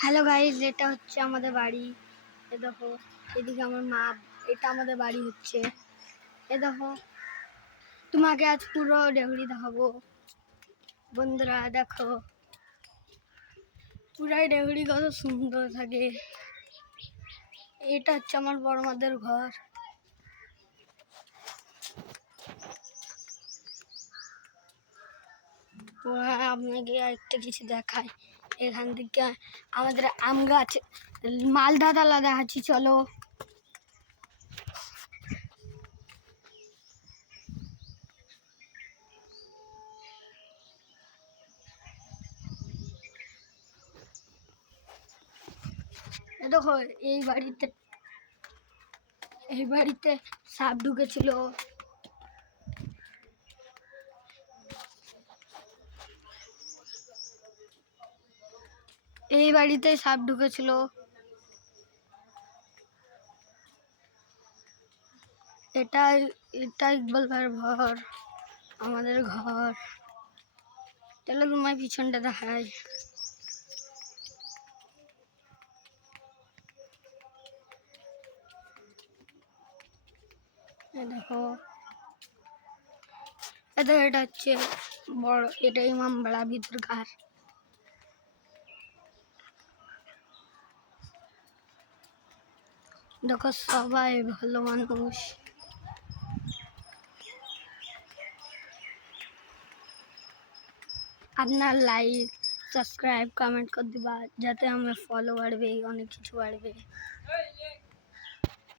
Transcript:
Hello guys, এটা হচ্ছে আমাদের বাড়ি। এ দেখো, এদিকে আমার মা। এটা আমাদের বাড়ি হচ্ছে। এ দেখো, তোমাকে আজ পুরো ডেহরি দেখাবো বন্ধুরা। দেখো, পুরাই ডেহরি কত সুন্দর থাকে। এটা হচ্ছে আমার বড় মাদের ঘর। আপনাকে একটা কিছু দেখায়। এখান থেকে আমাদের আম গাছ, মালদা তালা দেখাচ্ছি, চলো। দেখো, এই বাড়িতে সাপ ঢুকেছিল। এই বাড়িতে সাপ ঢুকেছিল। এটা ইকবাল ভাইয়ের ঘর, আমাদের ঘর। তাহলে তোমার পিছনটা দেখাই। দেখো, এটা হচ্ছে বড়, এটা ইমামবাড়া ভিতরকার। দেখো, সবাই ভালো মানুষ। আপনার লাইক, সাবস্ক্রাইব, কমেন্ট করে দিবা, যাতে আমার ফলো বাড়বে, অনেক কিছু বাড়বে।